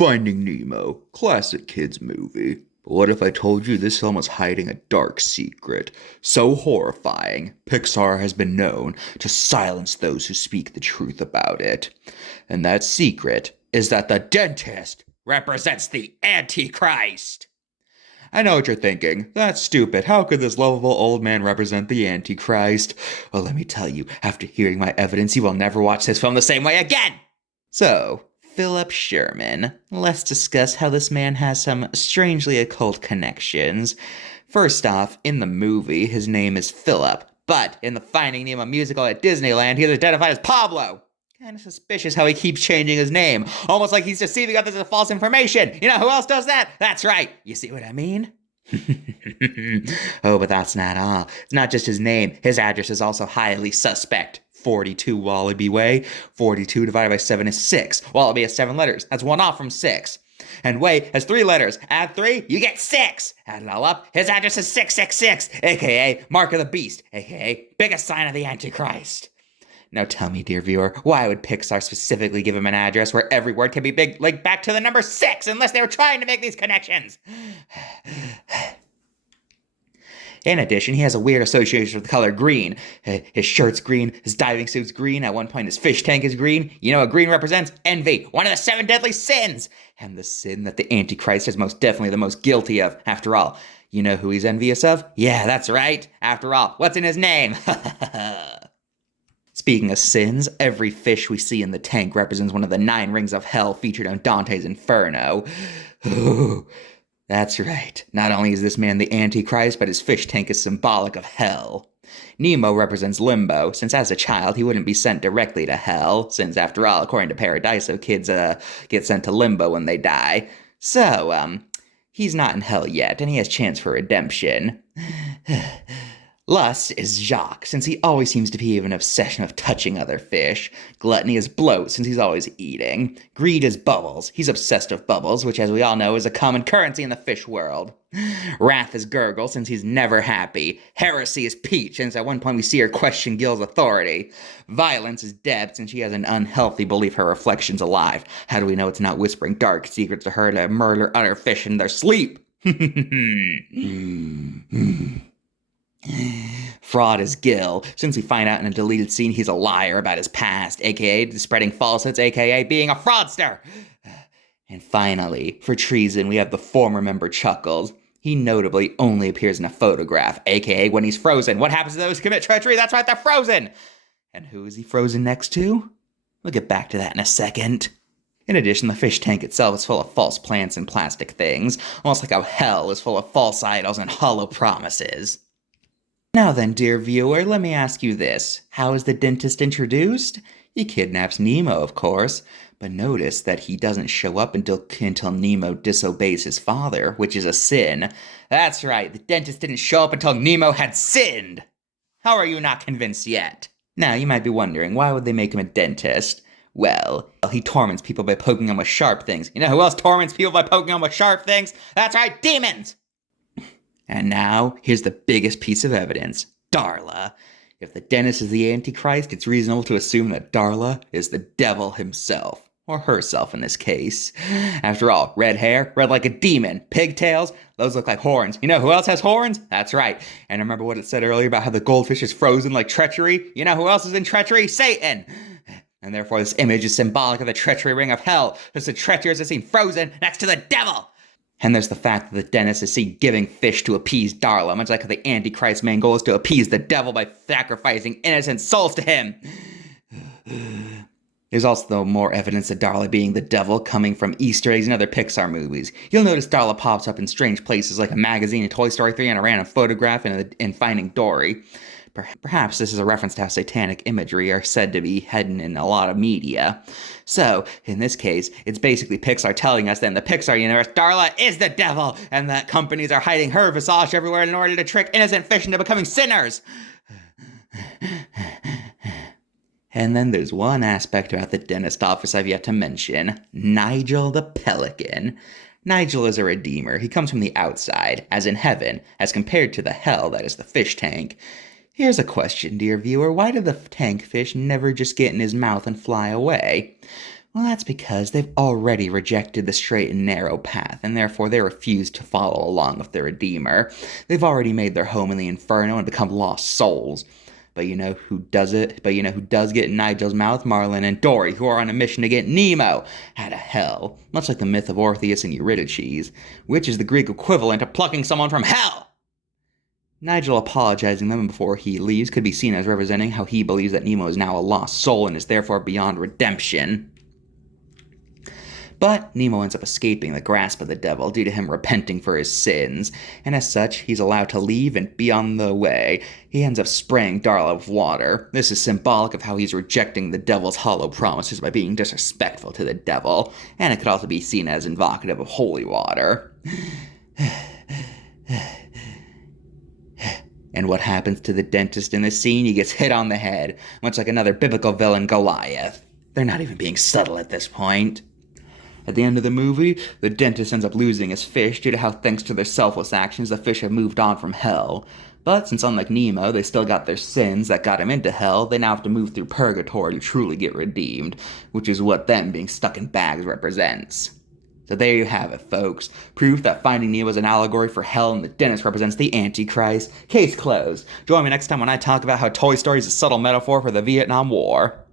Finding Nemo, classic kids movie. But what if I told you this film was hiding a dark secret? So horrifying, Pixar has been known to silence those who speak the truth about it. And that secret is that the dentist represents the Antichrist. I know what you're thinking. That's stupid. How could this lovable old man represent the Antichrist? Well, let me tell you, after hearing my evidence, you will never watch this film the same way again! So, Philip Sherman. Let's discuss how this man has some strangely occult connections. First off, in the movie, his name is Philip, but in the Finding Nemo musical at Disneyland, he is identified as Pablo. Kind of suspicious how he keeps changing his name, almost like he's deceiving others with false information. You know who else does that? That's right. You see what I mean? Oh, but that's not all. It's not just his name. His address is also highly suspect. 42 Wallaby Way. 42 divided by 7 is 6. Wallaby has 7 letters. That's 1 off from 6. And Way has 3 letters. Add 3, you get 6. Add it all up, his address is 666, a.k.a. Mark of the Beast, a.k.a. biggest sign of the Antichrist. Now tell me, dear viewer, why would Pixar specifically give him an address where every word can be big, linked back to the number 6, unless they were trying to make these connections? In addition, he has a weird association with the color green. His shirt's green, his diving suit's green, at one point his fish tank is green. You know what green represents? Envy, one of the 7 deadly sins! And the sin that the Antichrist is most definitely the most guilty of. After all, you know who he's envious of? Yeah, that's right. After all, what's in his name? Speaking of sins, every fish we see in the tank represents one of the 9 rings of hell featured on Dante's Inferno. Ooh, that's right. Not only is this man the Antichrist, but his fish tank is symbolic of hell. Nemo represents limbo, since as a child he wouldn't be sent directly to hell, since after all, according to Paradiso, kids get sent to limbo when they die. So, he's not in hell yet, and he has chance for redemption. Lust is Jacques, since he always seems to be an obsession of touching other fish. Gluttony is Bloat, since he's always eating. Greed is Bubbles. He's obsessed with bubbles, which as we all know is a common currency in the fish world. Wrath is Gurgle, since he's never happy. Heresy is Peach, since at one point we see her question Gil's authority. Violence is Deb, since she has an unhealthy belief her reflection's alive. How do we know it's not whispering dark secrets to her to murder other fish in their sleep? Fraud is Gil, since we find out in a deleted scene he's a liar about his past, aka spreading falsehoods, aka being a fraudster. And finally, for treason, we have the former member Chuckles. He notably only appears in a photograph, aka when he's frozen. What happens to those who commit treachery? That's right, they're frozen! And who is he frozen next to? We'll get back to that in a second. In addition, the fish tank itself is full of false plants and plastic things, almost like how hell is full of false idols and hollow promises. Now then, dear viewer, let me ask you this. How is the dentist introduced? He kidnaps Nemo, of course, but notice that he doesn't show up until Nemo disobeys his father, which is a sin. That's right, the dentist didn't show up until Nemo had sinned! How are you not convinced yet? Now, you might be wondering, why would they make him a dentist? Well, he torments people by poking them with sharp things. You know who else torments people by poking them with sharp things? That's right, demons! And now, here's the biggest piece of evidence. Darla. If the dentist is the Antichrist, it's reasonable to assume that Darla is the devil himself. Or herself in this case. After all, red hair, red like a demon. Pigtails, those look like horns. You know who else has horns? That's right. And remember what it said earlier about how the goldfish is frozen like treachery? You know who else is in treachery? Satan! And therefore this image is symbolic of the treachery ring of hell, because the treacherous is seen frozen next to the devil! And there's the fact that the dentist is seen giving fish to appease Darla, much like the Antichrist's main goal is to appease the devil by sacrificing innocent souls to him. There's also more evidence of Darla being the devil coming from Easter eggs in other Pixar movies. You'll notice Darla pops up in strange places like a magazine in Toy Story 3 and a random photograph in Finding Dory. Perhaps this is a reference to how satanic imagery are said to be hidden in a lot of media. So, in this case, it's basically Pixar telling us that in the Pixar universe, Darla is the devil, and that companies are hiding her visage everywhere in order to trick innocent fish into becoming sinners. And then there's one aspect about the dentist office I've yet to mention. Nigel the Pelican. Nigel is a redeemer. He comes from the outside, as in heaven, as compared to the hell that is the fish tank. Here's a question, dear viewer. Why did the tank fish never just get in his mouth and fly away? Well, that's because they've already rejected the straight and narrow path, and therefore they refuse to follow along with their Redeemer. They've already made their home in the Inferno and become lost souls. But you know who does it? But you know who does get in Nigel's mouth? Marlin and Dory, who are on a mission to get Nemo out of hell, much like the myth of Orpheus and Eurydice, which is the Greek equivalent of plucking someone from hell. Nigel apologizing them before he leaves could be seen as representing how he believes that Nemo is now a lost soul and is therefore beyond redemption. But Nemo ends up escaping the grasp of the devil due to him repenting for his sins, and as such, he's allowed to leave and be on the way. He ends up spraying Darla with water. This is symbolic of how he's rejecting the devil's hollow promises by being disrespectful to the devil, and it could also be seen as invocative of holy water. And what happens to the dentist in this scene? He gets hit on the head, much like another biblical villain, Goliath. They're not even being subtle at this point. At the end of the movie, the dentist ends up losing his fish due to how, thanks to their selfless actions, the fish have moved on from hell. But since, unlike Nemo, they still got their sins that got him into hell, they now have to move through purgatory to truly get redeemed, which is what them being stuck in bags represents. So there you have it, folks. Proof that Finding Nemo is an allegory for hell and the dentist represents the Antichrist. Case closed. Join me next time when I talk about how Toy Story is a subtle metaphor for the Vietnam War.